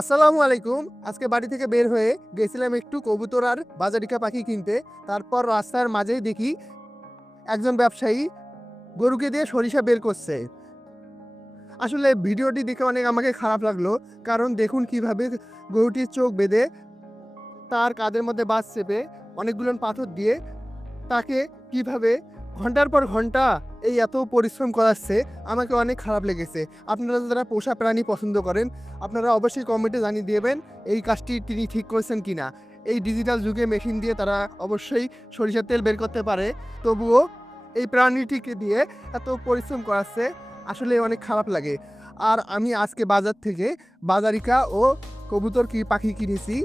আসসালামু আলাইকুম। আজকে বাড়ি থেকে বের হয়ে গেছিলাম একটু কবুতর আর বাজারিকা পাখি কিনতে। তারপর রাস্তার মাঝেই দেখি একজন ব্যবসায়ী গরুকে দিয়ে সরিষা বের করছে। আসলে ভিডিওটি দেখে অনেক আমাকে খারাপ লাগল, কারণ দেখুন কীভাবে গরুটির চোখ বেঁধে তার কাদের মধ্যে বাস চেপে অনেকগুলো পাথর দিয়ে তাকে কীভাবে ঘণ্টার পর ঘণ্টা এই এত পরিশ্রম করাচ্ছে, আমাকে অনেক খারাপ লেগেছে। আপনারা যারা পোষা প্রাণী পছন্দ করেন, আপনারা অবশ্যই কমেন্টে জানিয়ে দেবেন এই কাজটি তিনি ঠিক করেছেন কি না এই ডিজিটাল যুগে মেশিন দিয়ে তারা অবশ্যই সরিষার তেল বের করতে পারে। তবুও এই প্রাণীটিকে দিয়ে এত পরিশ্রম করাচ্ছে, আসলে অনেক খারাপ লাগে। আর আমি আজকে বাজার থেকে বাজারিকা ও কবুতর কি পাখি কিনেছি,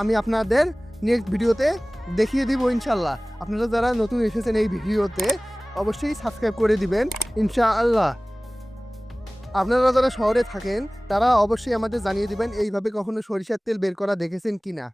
আমি আপনাদের নেক্সট ভিডিওতে দেখিয়ে দিব ইনশাল্লাহ আপনারা যারা নতুন এসেছেন এই ভিডিওতে, অবশ্যই সাবস্ক্রাইব করে দিবেন, ইনশাআল্লাহ। আপনারা যারা শহরে থাকেন, তারা অবশ্যই আমাদের জানিয়ে দিবেন, এইভাবে কখনো সরিষার তেল বের করা দেখেছেন কিনা।